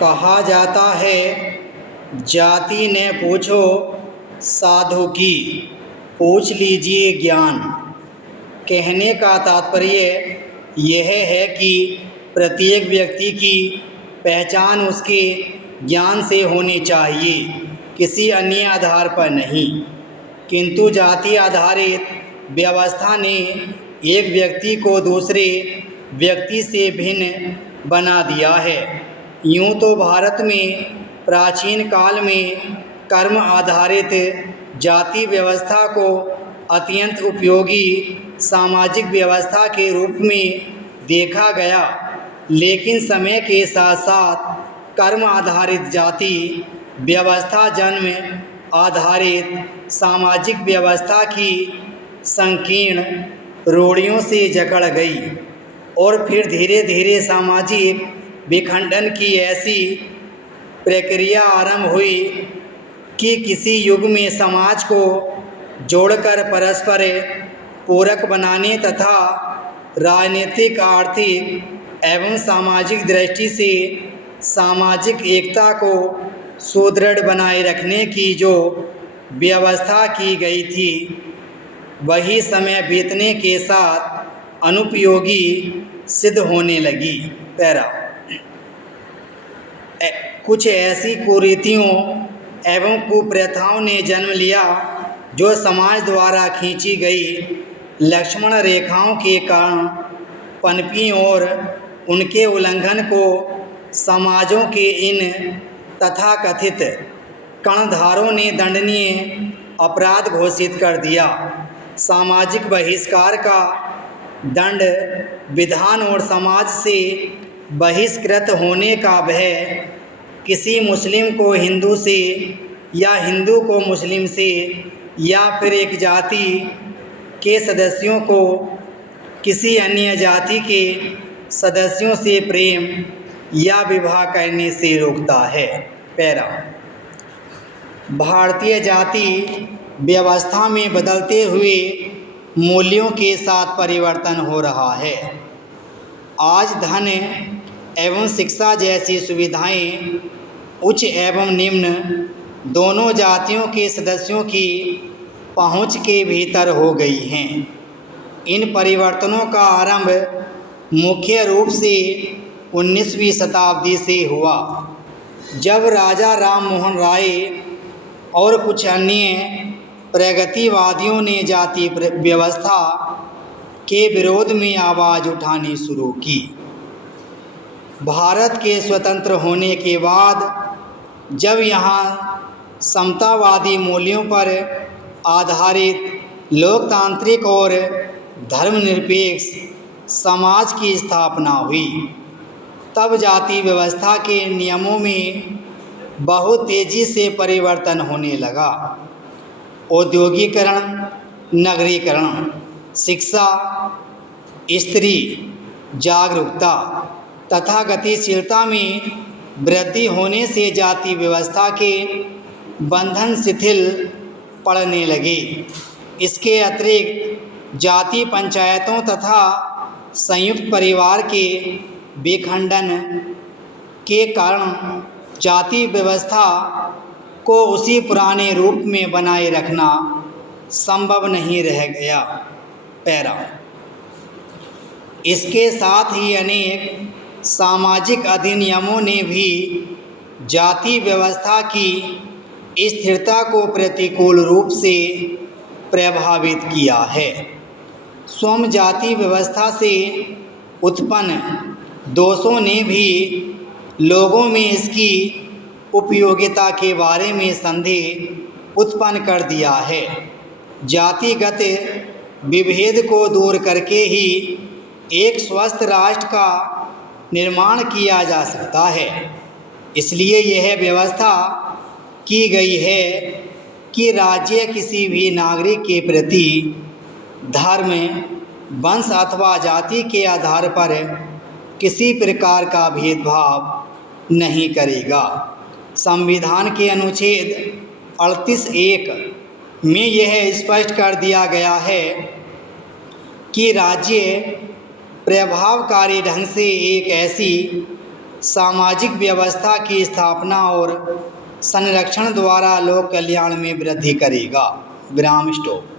कहा जाता है, जाति ने पूछो साधु की, पूछ लीजिए ज्ञान। कहने का तात्पर्य यह है कि प्रत्येक व्यक्ति की पहचान उसके ज्ञान से होनी चाहिए, किसी अन्य आधार पर नहीं। किंतु जाति आधारित व्यवस्था ने एक व्यक्ति को दूसरे व्यक्ति से भिन्न बना दिया है। यूँ तो भारत में प्राचीन काल में कर्म आधारित जाति व्यवस्था को अत्यंत उपयोगी सामाजिक व्यवस्था के रूप में देखा गया, लेकिन समय के साथ साथ कर्म आधारित जाति व्यवस्था जन्म आधारित सामाजिक व्यवस्था की संकीर्ण रूढ़ियों से जकड़ गई और फिर धीरे धीरे सामाजिक विखंडन की ऐसी प्रक्रिया आरंभ हुई कि किसी युग में समाज को जोड़कर परस्पर पूरक बनाने तथा राजनीतिक, आर्थिक एवं सामाजिक दृष्टि से सामाजिक एकता को सुदृढ़ बनाए रखने की जो व्यवस्था की गई थी, वही समय बीतने के साथ अनुपयोगी सिद्ध होने लगी। कुछ ऐसी कुरीतियों एवं कुप्रथाओं ने जन्म लिया जो समाज द्वारा खींची गई लक्ष्मण रेखाओं के कारण पनपी और उनके उल्लंघन को समाजों के इन तथाकथित कर्णधारों ने दंडनीय अपराध घोषित कर दिया। सामाजिक बहिष्कार का दंड विधान और समाज से बहिष्कृत होने का भय किसी मुस्लिम को हिंदू से या हिंदू को मुस्लिम से या फिर एक जाति के सदस्यों को किसी अन्य जाति के सदस्यों से प्रेम या विवाह करने से रोकता है। भारतीय जाति व्यवस्था में बदलते हुए मूल्यों के साथ परिवर्तन हो रहा है। आज धन एवं शिक्षा जैसी सुविधाएं उच्च एवं निम्न दोनों जातियों के सदस्यों की पहुंच के भीतर हो गई हैं। इन परिवर्तनों का आरंभ मुख्य रूप से 19वीं शताब्दी से हुआ, जब राजा राम मोहन राय और कुछ अन्य प्रगतिवादियों ने जाति व्यवस्था के विरोध में आवाज़ उठानी शुरू की। भारत के स्वतंत्र होने के बाद जब यहाँ समतावादी मूल्यों पर आधारित लोकतांत्रिक और धर्मनिरपेक्ष समाज की स्थापना हुई, तब जाति व्यवस्था के नियमों में बहुत तेज़ी से परिवर्तन होने लगा। औद्योगिकरण, नगरीकरण, शिक्षा, स्त्री जागरूकता तथा गतिशीलता में वृद्धि होने से जाति व्यवस्था के बंधन शिथिल पड़ने लगे। इसके अतिरिक्त जाति पंचायतों तथा संयुक्त परिवार के विखंडन के कारण जाति व्यवस्था को उसी पुराने रूप में बनाए रखना संभव नहीं रह गया। इसके साथ ही अनेक सामाजिक अधिनियमों ने भी जाति व्यवस्था की स्थिरता को प्रतिकूल रूप से प्रभावित किया है। स्वयं जाति व्यवस्था से उत्पन्न दोषों ने भी लोगों में इसकी उपयोगिता के बारे में संदेह उत्पन्न कर दिया है। जातिगत विभेद को दूर करके ही एक स्वस्थ राष्ट्र का निर्माण किया जा सकता है। इसलिए यह व्यवस्था की गई है कि राज्य किसी भी नागरिक के प्रति धर्म, वंश अथवा जाति के आधार पर किसी प्रकार का भेदभाव नहीं करेगा। संविधान के अनुच्छेद 38(1) में यह स्पष्ट कर दिया गया है कि राज्य प्रभावकारी ढंग से एक ऐसी सामाजिक व्यवस्था की स्थापना और संरक्षण द्वारा लोक कल्याण में वृद्धि करेगा। विराम स्टॉप।